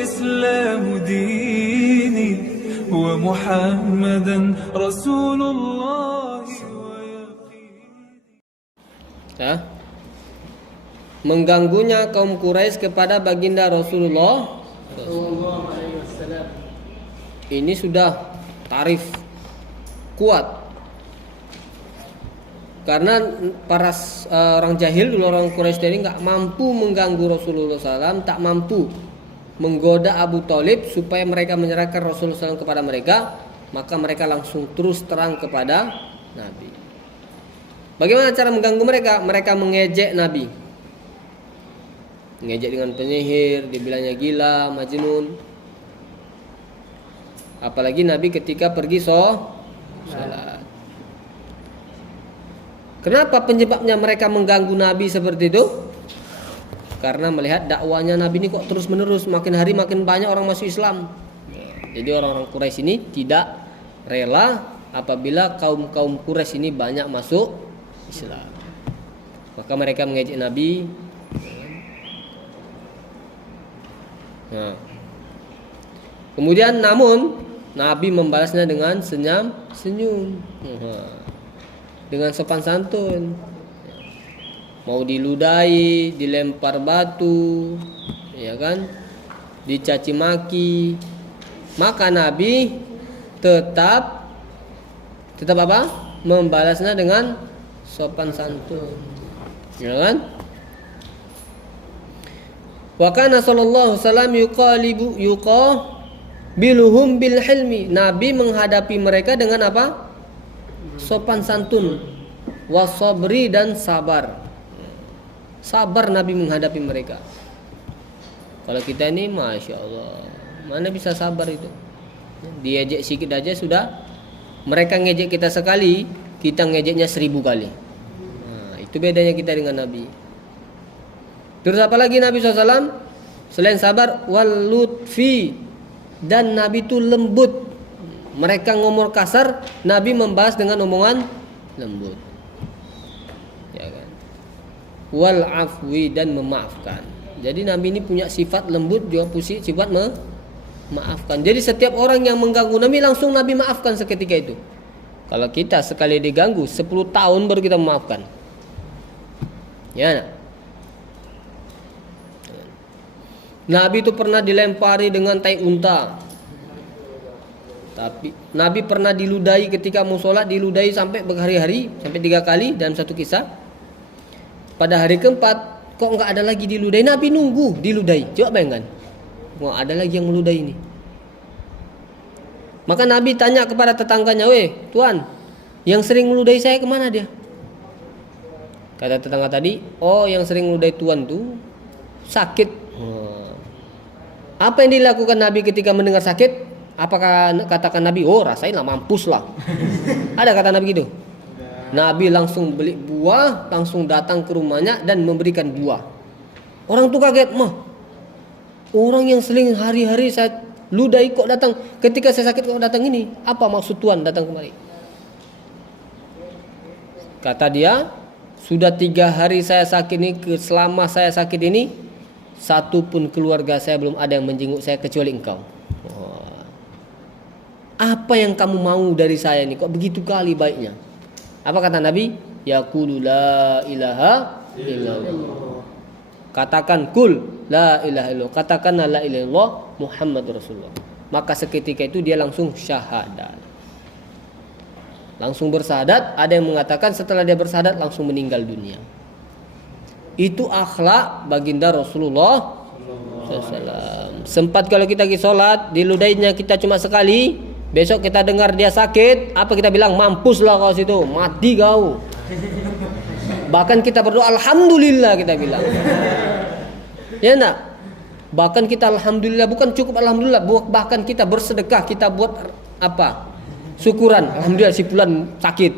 والإسلام ديني ومحمدا رسول الله Ya. Mengganggunya kaum Quraisy kepada baginda Rasulullah. Ini sudah tarif kuat. Karena para orang jahil dulu, orang Quraisy ini nggak mampu mengganggu Rasulullah SAW, tak mampu menggoda Abu Thalib supaya mereka menyerahkan Rasulullah SAW kepada mereka, maka mereka langsung terus terang kepada Nabi. Bagaimana cara mengganggu mereka? Mereka mengejek Nabi, mengejek dengan penyihir, dibilangnya gila, majnun. Apalagi Nabi ketika pergi sholat. Kenapa penyebabnya mereka mengganggu Nabi seperti itu? Karena melihat dakwanya Nabi ini kok terus menerus, makin hari makin banyak orang masuk Islam. Jadi orang-orang Quraisy ini tidak rela apabila kaum Quraisy ini banyak masuk Islam. Maka mereka mengejek Nabi. Nah. Kemudian namun Nabi membalasnya dengan senyum, dengan sopan santun. Mau diludahi, dilempar batu, ya kan, dicaci maki, maka Nabi tetap apa? Membalasnya dengan sopan santun, ya kan? Wa kana sallallahu alaihi wasallam yuqabiluhum bil hilmi. Nabi menghadapi mereka dengan apa? Sopan santun, wasabri, dan sabar. Sabar Nabi menghadapi mereka. Kalau kita ini, masya Allah, mana bisa sabar itu? Diejek sedikit aja sudah. Mereka ngejek kita sekali, kita ngejeknya 1000 kali. Nah, itu bedanya kita dengan Nabi. Terus apa lagi Nabi SAW? Selain sabar, wal lutfi, dan Nabi itu lembut. Mereka ngomong kasar, Nabi membahas dengan omongan lembut, ya kan? Wal afwi, dan memaafkan. Jadi Nabi ini punya sifat lembut, juga punya sifat memaafkan. Jadi setiap orang yang mengganggu Nabi, langsung Nabi maafkan seketika itu. Kalau kita sekali diganggu 10 tahun baru kita memaafkan. Ya. Nabi itu pernah dilempari dengan tai unta. Tapi Nabi pernah diludahi ketika mau sholat, diludahi sampai berhari-hari, sampai 3 kali dalam satu kisah. Pada hari keempat, kok nggak ada lagi diludahi? Nabi nunggu diludahi. Coba bayangkan, wah, ada lagi yang meludahi ini. Maka Nabi tanya kepada tetangganya, weh tuan, yang sering meludahi saya kemana dia? Kata tetangga tadi, oh yang sering meludahi tuan tuh sakit. Apa yang dilakukan Nabi ketika mendengar sakit? Apakah katakan Nabi, oh rasain lah, mampus lah? Ada kata Nabi gitu? Nabi langsung beli buah, langsung datang ke rumahnya dan memberikan buah. Orang tuh kaget, mah orang yang sering hari-hari saya ludahi kok datang, ketika saya sakit kok datang ini? Apa maksud Tuhan datang kemari? Kata dia, sudah 3 hari saya sakit ini, selama saya sakit ini, satu pun keluarga saya belum ada yang menjenguk saya kecuali engkau. Apa yang kamu mau dari saya ini? Kok begitu kali baiknya? Apa kata Nabi? Yaqulu la ilaha illallah. Katakan kul la ilaha illallah. Katakan la ilaha illallah Muhammadur Rasulullah. Maka seketika itu dia langsung syahadat. Langsung bersahadat. Ada yang mengatakan setelah dia bersahadat langsung meninggal dunia. Itu akhlak baginda Rasulullah SAW. Sempat kalau kita lagi sholat, diludahinya kita cuma sekali, besok kita dengar dia sakit, apa kita bilang? Mampuslah kau situ, mati kau. Bahkan kita berdoa alhamdulillah, kita bilang. Ya enggak? Bahkan kita alhamdulillah, bukan cukup alhamdulillah, bahkan kita bersedekah, kita buat apa? Syukuran, alhamdulillah si fulan sakit.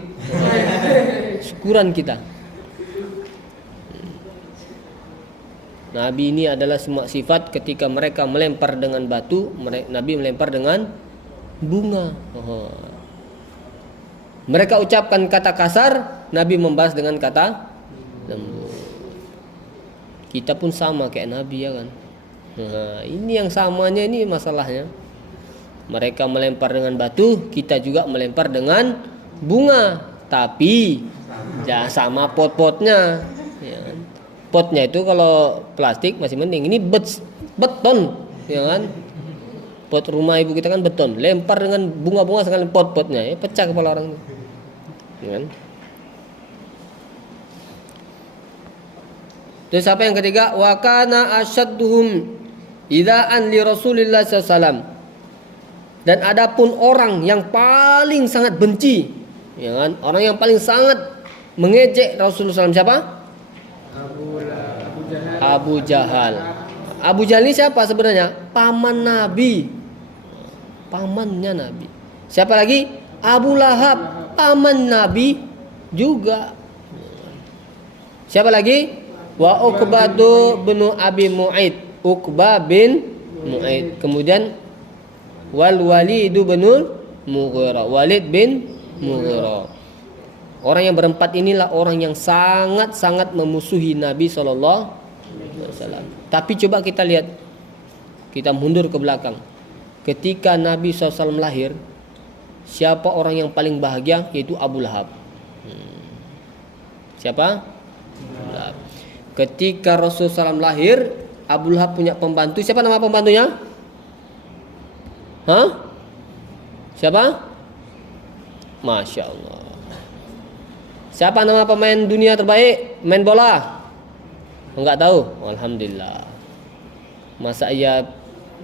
Syukuran kita. Nabi ini adalah semua sifat. Ketika mereka melempar dengan batu, Nabi melempar dengan bunga. Mereka ucapkan kata kasar, Nabi membahas dengan kata lembut. Kita pun sama kayak Nabi, ya kan? Nah, ini yang samanya ini masalahnya. Mereka melempar dengan batu, kita juga melempar dengan bunga. Tapi jangan sama pot-potnya. Ya kan? Potnya itu kalau plastik masih mending. Ini beton, ya kan? Pot rumah ibu kita kan beton. Lempar dengan bunga-bunga sekali pot-potnya, ya pecah kepala orang. Ya kan? Terus apa yang ketiga? Wa kana asyadduhum idaan li Rasulillah SAW. Dan adapun orang yang paling sangat benci, ya kan? Orang yang paling sangat mengejek Rasulullah SAW siapa? Abu Jahal. Abu Jahal ini siapa sebenarnya? Paman Nabi. Pamannya Nabi. Siapa lagi? Abu Lahab, paman Nabi juga. Siapa lagi? Wa Uqbatu bin Abi Mu'aid. Uqbah bin Mu'aid. Kemudian wal Walid bin Mughirah. Walid bin Mughirah. Orang yang berempat inilah orang yang sangat-sangat memusuhi Nabi SAW. Tapi coba kita lihat, kita mundur ke belakang. Ketika Nabi SAW lahir, siapa orang yang paling bahagia? Yaitu Abu Lahab. Siapa? Abu Lahab. Ketika Rasulullah SAW lahir, Abu Lahab punya pembantu. Siapa nama pembantunya? Hah? Siapa? Masya Allah. Siapa nama pemain dunia terbaik main bola? Enggak tahu? Alhamdulillah. Masa iya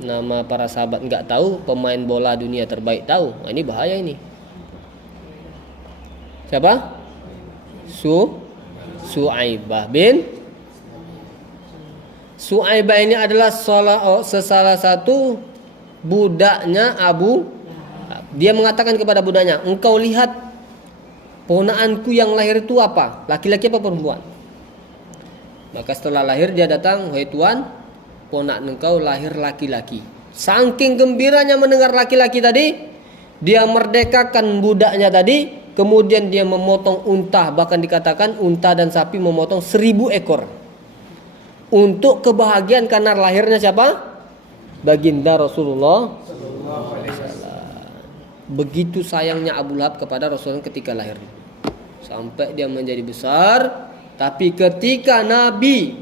nama para sahabat enggak tahu, pemain bola dunia terbaik tahu? Nah, ini bahaya ini. Siapa? Su'aibah bin Su'aibah ini adalah salah satu budaknya Abu. Dia mengatakan kepada budaknya, engkau lihat ponaanku yang lahir itu apa? Laki-laki apa perempuan? Maka setelah lahir dia datang, wahai Tuan, ponakan engkau lahir laki-laki. Saking gembiranya mendengar laki-laki tadi, dia merdekakan budaknya tadi. Kemudian dia memotong unta, bahkan dikatakan unta dan sapi memotong 1000 ekor. Untuk kebahagiaan karena lahirnya siapa? Baginda Rasulullah. Begitu sayangnya Abu Lahab kepada Rasulullah ketika lahir, sampai dia menjadi besar. Tapi ketika Nabi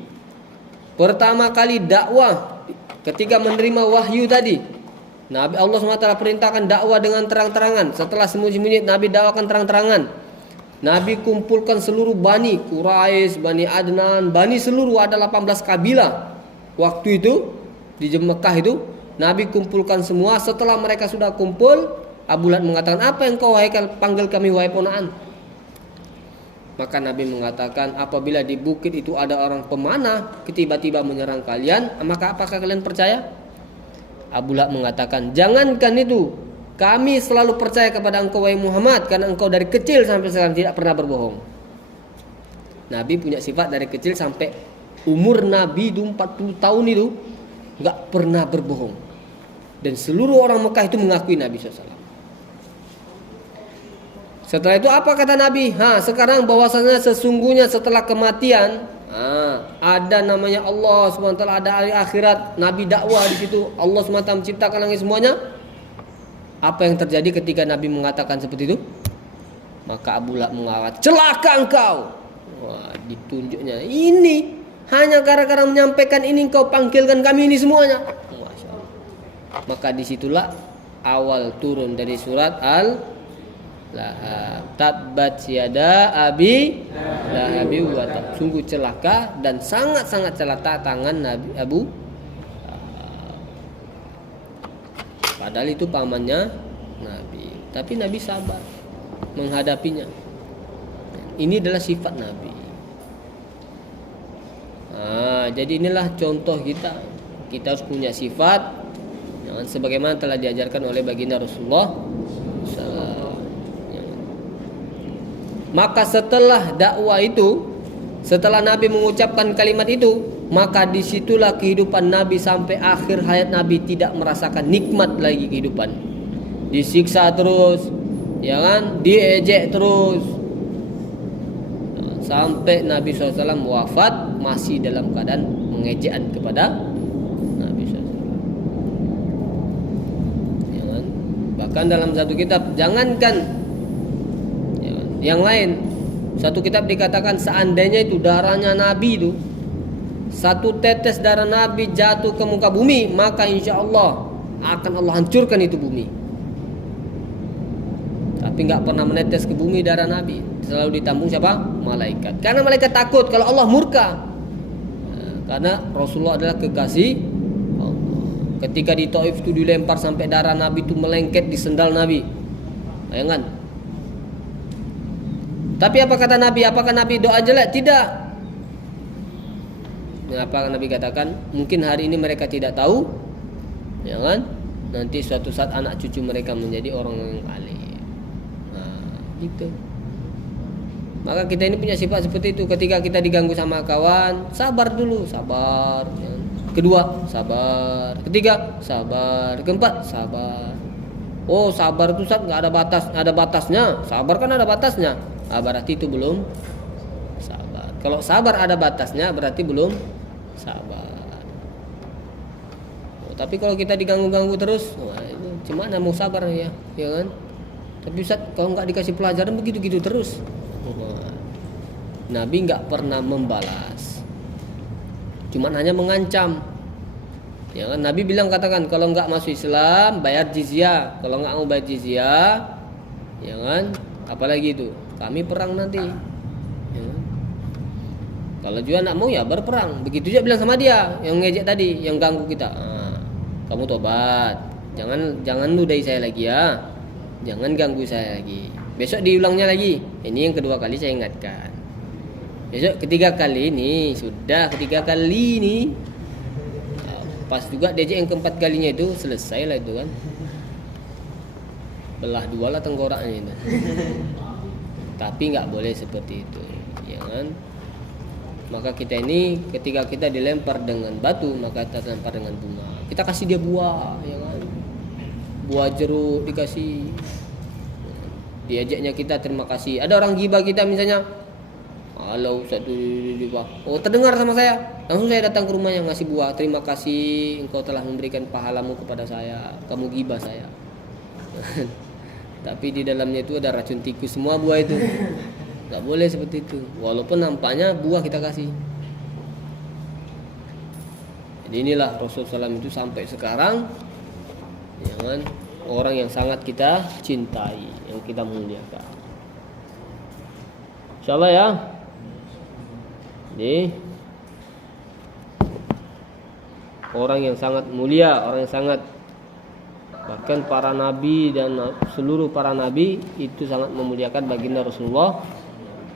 pertama kali dakwah, ketika menerima wahyu tadi, Nabi Allah SWT perintahkan dakwah dengan terang-terangan. Setelah sembunyi-sembunyi Nabi dakwakan terang-terangan. Nabi kumpulkan seluruh Bani Quraisy, Bani Adnan, Bani seluruh, ada 18 kabilah. Waktu itu di Mekah itu Nabi kumpulkan semua. Setelah mereka sudah kumpul, Abu Lahab mengatakan, apa yang kau panggil kami wahai ponaan? Maka Nabi mengatakan, apabila di bukit itu ada orang pemanah tiba-tiba menyerang kalian, maka apakah kalian percaya? Abu Lahab mengatakan, jangankan itu, kami selalu percaya kepada engkau wahai Muhammad, karena engkau dari kecil sampai sekarang tidak pernah berbohong. Nabi punya sifat dari kecil sampai umur Nabi itu 40 tahun itu gak pernah berbohong. Dan seluruh orang Mekah itu mengakui Nabi SAW. Setelah itu apa kata Nabi? Sekarang bahwasanya sesungguhnya setelah kematian ada namanya Allah SWT, ada hari akhirat. Nabi dakwah di situ. Allah SWT menciptakan langit semuanya. Apa yang terjadi ketika Nabi mengatakan seperti itu? Maka Abu Lahab mengatakan, celaka engkau. Wah, ditunjuknya ini hanya gara-gara menyampaikan ini engkau panggilkan kami ini semuanya. Masya Allah. Maka disitulah awal turun dari surat Al-Lahab. Tabbat yada abi lahabi wa tab. Sungguh celaka dan sangat-sangat celaka tangan Nabi Abu. Padahal itu pamannya Nabi. Tapi Nabi sabar menghadapinya. Ini adalah sifat Nabi. Jadi inilah contoh kita. Kita harus punya sifat sebagaimana telah diajarkan oleh baginda Rasulullah. Maka setelah dakwah itu, setelah Nabi mengucapkan kalimat itu, maka disitulah kehidupan Nabi sampai akhir hayat Nabi tidak merasakan nikmat lagi kehidupan. Disiksa terus, ya kan? Diejek terus. Sampai Nabi SAW wafat masih dalam keadaan mengejekan kepada Nabi Bahkan dalam satu kitab, jangankan yang lain, satu kitab dikatakan seandainya itu darahnya Nabi itu, satu tetes darah Nabi jatuh ke muka bumi, maka insya Allah akan Allah hancurkan itu bumi. Tapi nggak pernah menetes ke bumi darah Nabi, selalu ditambung siapa? Malaikat. Karena malaikat takut kalau Allah murka. Karena Rasulullah adalah kekasih Allah. Ketika di Taif itu dilempar sampai darah Nabi itu melengket di sendal Nabi. Bayangkan. Tapi apa kata Nabi? Apakah Nabi doa jelek? Tidak. Apa Nabi katakan? Mungkin hari ini mereka tidak tahu, ya kan? Nanti suatu saat anak cucu mereka menjadi orang yang alim. Nah, gitu. Maka kita ini punya sifat seperti itu. Ketika kita diganggu sama kawan, sabar dulu, sabar. Kedua, sabar. Ketiga, sabar. Keempat, sabar. Oh, sabar itu nggak ada batas, ada batasnya. Sabar kan ada batasnya. Berarti itu belum sabar. Kalau sabar ada batasnya, berarti belum sabar. Tapi kalau kita diganggu-ganggu terus, wah itu gimana mau sabar ya kan? Tapi Ustaz, kalau nggak dikasih pelajaran begitu-gitu terus. Nabi nggak pernah membalas, cuman hanya mengancam. Ya kan? Nabi bilang katakan kalau nggak masuk Islam bayar jizyah, kalau nggak mau bayar jizyah, ya kan? Apalagi itu kami perang nanti. Ya. Kalau juga nggak mau ya berperang. Begitu juga bilang sama dia yang ngejek tadi, yang ganggu kita. Kamu tobat, jangan ludahi saya lagi ya, jangan ganggu saya lagi. Besok diulangnya lagi. Ini yang kedua kali saya ingatkan. Besok ketiga kali ini sudah ketiga kali ini. Pas juga diajak yang keempat kalinya itu selesai lah itu kan. Belah dua lah tenggorokannya itu. Tapi nggak boleh seperti itu, ya kan? Maka kita ini ketika kita dilempar dengan batu, maka kita lempar dengan bunga. Kita kasih dia buah, ya kan? Buah jeruk dikasih. Diajaknya kita terima kasih. Ada orang gibah kita misalnya, halo Ustaz, oh terdengar sama saya, langsung saya datang ke rumahnya ngasih buah. Terima kasih engkau telah memberikan pahalamu kepada saya, kamu gibah saya. Tapi di dalamnya itu ada racun tikus semua buah itu. Gak boleh seperti itu. Walaupun nampaknya buah kita kasih. Jadi inilah Rasulullah SAW itu sampai sekarang, ya kan, orang yang sangat kita cintai, yang kita muliakan. Insyaallah ya. Jadi orang yang sangat mulia, orang yang sangat, bahkan para nabi dan seluruh para nabi itu sangat memuliakan baginda Rasulullah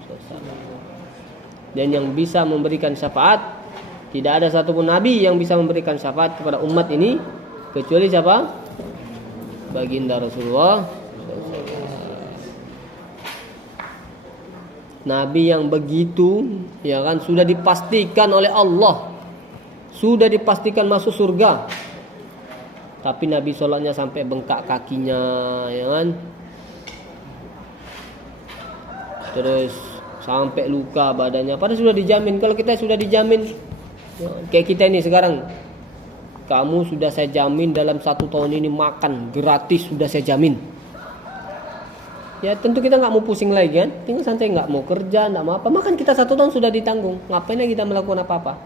SAW. Dan yang bisa memberikan syafaat, tidak ada satupun nabi yang bisa memberikan syafaat kepada umat ini kecuali siapa? Baginda Rasulullah SAW. Nabi yang begitu, ya kan, sudah dipastikan oleh Allah, sudah dipastikan masuk surga. Tapi Nabi sholatnya sampai bengkak kakinya, ya kan, terus sampai luka badannya. Padahal sudah dijamin. Kalau kita sudah dijamin, ya, kayak kita ini sekarang, kamu sudah saya jamin dalam 1 tahun ini makan gratis, sudah saya jamin. Ya tentu kita nggak mau pusing lagi kan, tinggal santai, nggak mau kerja, nggak mau apa, makan kita 1 tahun sudah ditanggung. Ngapain lagi kita melakukan apa-apa?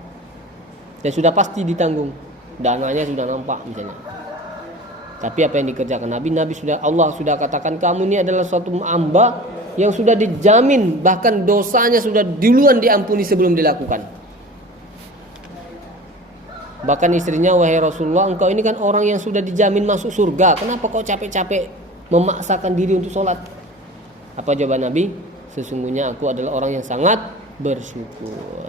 Dan sudah pasti ditanggung, dananya sudah nampak misalnya. Tapi apa yang dikerjakan Nabi sudah, Allah sudah katakan kamu ini adalah suatu hamba yang sudah dijamin, bahkan dosanya sudah duluan diampuni sebelum dilakukan. Bahkan istrinya, wahai Rasulullah, engkau ini kan orang yang sudah dijamin masuk surga, kenapa kau capek-capek memaksakan diri untuk sholat? Apa jawaban Nabi? Sesungguhnya aku adalah orang yang sangat bersyukur.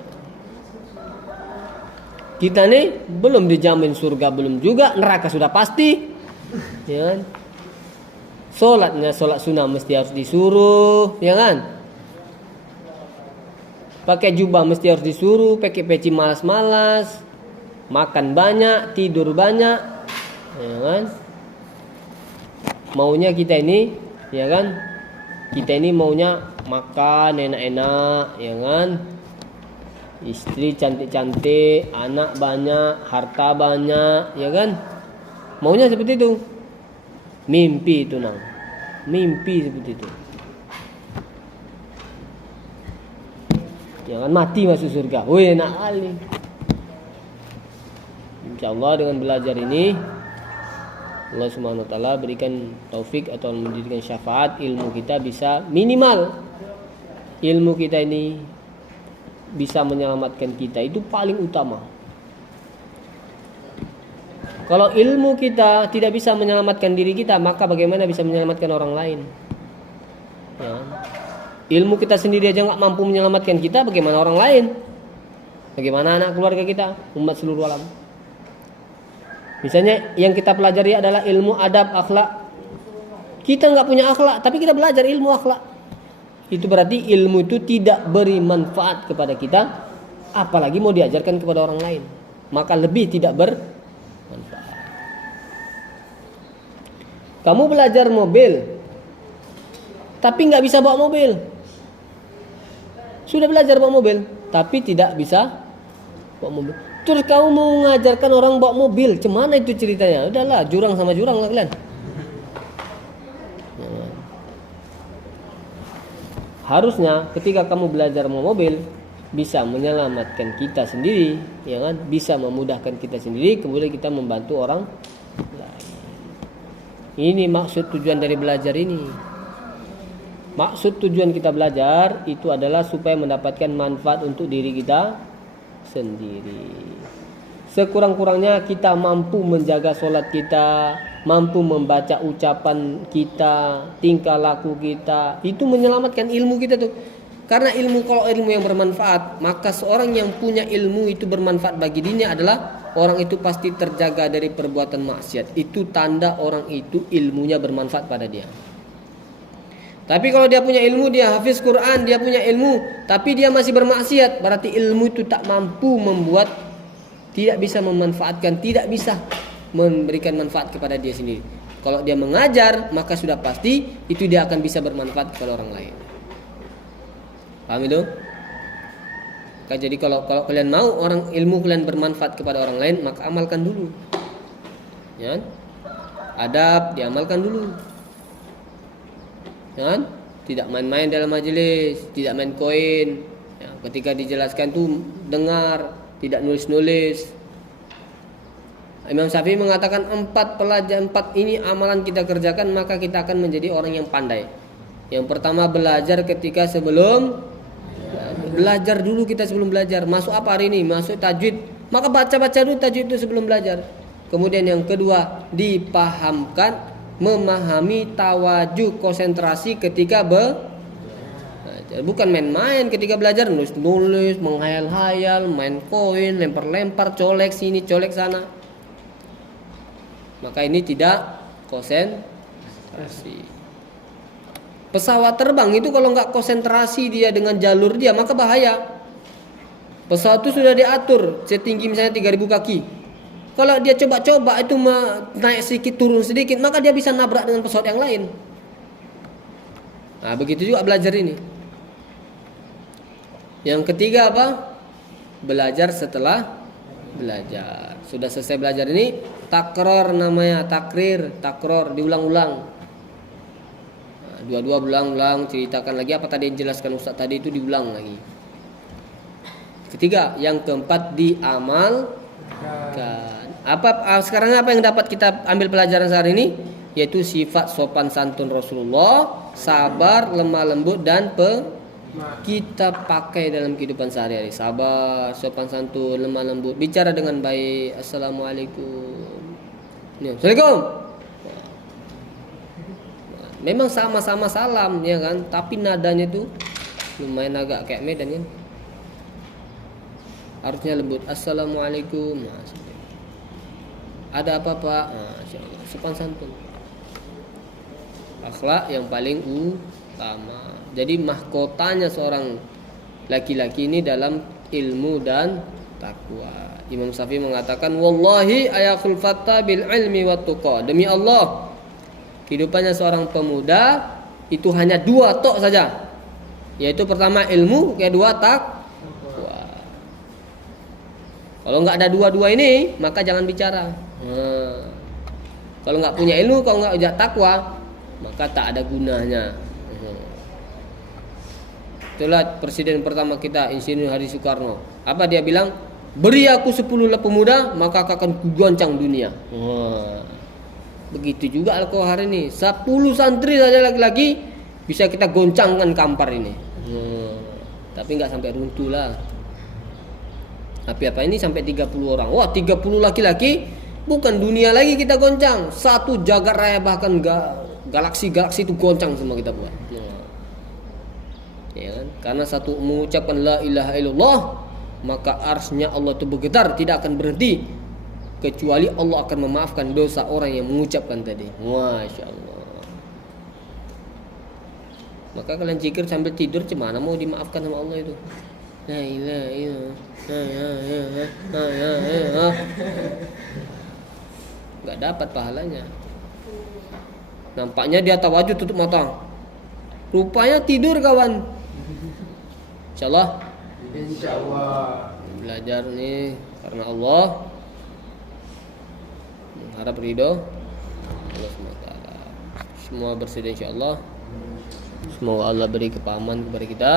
Kita nih belum dijamin surga, belum juga, neraka sudah pasti, ya kan? Sholatnya sholat sunnah mesti harus disuruh, ya kan? Pakai jubah mesti harus disuruh, pakai peci malas-malas, makan banyak, tidur banyak, ya kan? Maunya kita ini, ya kan? Kita ini maunya makan enak-enak, ya kan? Istri cantik-cantik, anak banyak, harta banyak, ya kan? Maunya seperti itu. Mimpi itu nang. Mimpi seperti itu. Jangan mati masuk surga. Wih, enak kali. Insyaallah dengan belajar ini Allah Subhanahu wa taala berikan taufik atau memberikan syafaat, ilmu kita bisa minimal. Ilmu kita ini bisa menyelamatkan kita, itu paling utama. Kalau ilmu kita tidak bisa menyelamatkan diri kita, maka bagaimana bisa menyelamatkan orang lain? Ya. Ilmu kita sendiri aja nggak mampu menyelamatkan kita, bagaimana orang lain? Bagaimana anak keluarga kita, umat seluruh alam? Misalnya yang kita pelajari adalah ilmu adab, akhlak. Kita nggak punya akhlak, tapi kita belajar ilmu akhlak. Itu berarti ilmu itu tidak beri manfaat kepada kita, apalagi mau diajarkan kepada orang lain. Maka lebih tidak bermanfaat. Kamu belajar mobil, tapi nggak bisa bawa mobil. Sudah belajar bawa mobil, tapi tidak bisa bawa mobil. Terus kamu mau mengajarkan orang bawa mobil, cemana itu ceritanya? Udahlah, jurang sama jurang lah kalian. Harusnya ketika kamu belajar bawa mobil, bisa menyelamatkan kita sendiri, ya kan? Bisa memudahkan kita sendiri, kemudian kita membantu orang lain. Ini maksud tujuan dari belajar ini. Maksud tujuan kita belajar itu adalah supaya mendapatkan manfaat untuk diri kita sendiri. Sekurang-kurangnya kita mampu menjaga sholat kita, mampu membaca ucapan kita, tingkah laku kita, itu menyelamatkan ilmu kita tuh. Karena ilmu, kalau ilmu yang bermanfaat, maka seorang yang punya ilmu itu bermanfaat bagi dirinya adalah orang itu pasti terjaga dari perbuatan maksiat. Itu tanda orang itu ilmunya bermanfaat pada dia. Tapi kalau dia punya ilmu, dia hafiz Quran, dia punya ilmu, tapi dia masih bermaksiat, berarti ilmu itu tak mampu membuat, tidak bisa memanfaatkan, tidak bisa memberikan manfaat kepada dia sendiri. Kalau dia mengajar, maka sudah pasti itu dia akan bisa bermanfaat kepada orang lain. Paham itu? Jadi kalau kalian mau orang ilmu kalian bermanfaat kepada orang lain, maka amalkan dulu. Ya? Adab diamalkan dulu. Ya? Tidak main-main dalam majelis, tidak main koin. Ya, ketika dijelaskan tuh dengar, tidak nulis-nulis. Imam Syafi'i mengatakan 4 ini amalan kita kerjakan, maka kita akan menjadi orang yang pandai. Yang pertama belajar ketika sebelum belajar dulu, kita sebelum belajar. Masuk apa hari ini? Masuk tajwid. Maka baca-baca dulu tajwid itu sebelum belajar. Kemudian yang kedua, dipahamkan, memahami, tawajuh, konsentrasi ketika belajar. Bukan main-main ketika belajar, nulis-nulis, menghayal-hayal, main koin, lempar-lempar, colek sini, colek sana. Maka ini tidak konsentrasi. Pesawat terbang itu kalau nggak konsentrasi dia dengan jalur dia, maka bahaya. Pesawat itu sudah diatur setinggi misalnya 3000 kaki. Kalau dia coba-coba itu naik sedikit, turun sedikit, maka dia bisa nabrak dengan pesawat yang lain. Nah, begitu juga belajar ini. Yang ketiga apa? Belajar setelah belajar. Sudah selesai belajar ini, takror namanya, takror, diulang-ulang. Nah, dua-dua berulang-ulang, ceritakan lagi apa tadi yang jelaskan Ustaz tadi itu diulang lagi. Ketiga, yang keempat diamalkan. Sekarang apa yang dapat kita ambil pelajaran sehari ini? Yaitu sifat sopan santun Rasulullah, sabar, lemah lembut, dan kita pakai dalam kehidupan sehari-hari. Sabar, sopan santun, lemah lembut, bicara dengan baik. Assalamualaikum. Assalamualaikum. Memang sama-sama salam ya kan, tapi nadanya itu lumayan agak kayak Medan kan. Harusnya lembut. Assalamualaikum. Ada apa Pak? Sopan santun. Akhlak yang paling utama. Jadi mahkotanya seorang laki-laki ini dalam ilmu dan takwa. Imam Syafi'i mengatakan, wallahi ayakhul fatta bil ilmi wat tuqa. Demi Allah, kehidupannya seorang pemuda itu hanya 2 tok saja. Yaitu pertama ilmu, kedua takwa. Kalau enggak ada 2 ini, maka jangan bicara. Kalau nggak punya ilmu, kalau nggak takwa, maka tak ada gunanya. Itulah presiden pertama kita, Insinyur Hadi Soekarno. Apa dia bilang? Beri aku 10 pemuda, maka akan kugoncang dunia. Begitu juga Al-Qahar ini. 10 santri saja laki-laki bisa kita goncangkan Kampar ini. Tapi nggak sampai runtuh lah. Tapi apa ini sampai 30 orang. Wah, 30 laki-laki, bukan dunia lagi kita goncang. Satu jagat raya, bahkan galaksi-galaksi itu goncang semua kita buat. Ya kan? Karena satu mengucapkan la ilaha illallah, maka arsy-Nya Allah itu bergetar, tidak akan berhenti kecuali Allah akan memaafkan dosa orang yang mengucapkan tadi. Masya Allah. Maka kalian zikir sambil tidur, gimana mau dimaafkan sama Allah itu? La ilaha illallah. Gak dapat pahalanya. Nampaknya dia tawajud tutup mata, rupanya tidur kawan. Insyaallah belajar nih karena Allah, mengharap ridho Allah SWT. Semua bersedia insyaallah. Semoga Allah beri kepahaman kepada kita.